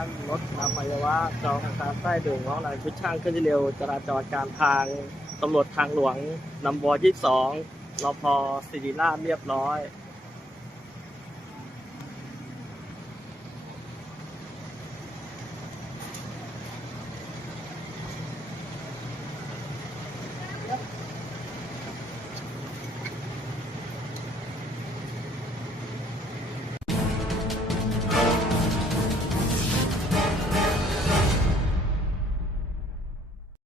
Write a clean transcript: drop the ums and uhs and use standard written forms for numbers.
การลดน้ำปัสสาวะจอทางใต้ดึงน้องหลังชุดช่างเคลื่อนที่เร็วจราจรการทางตำรวจทางหลวงนำว22 รพ.ศิริราชเรียบร้อย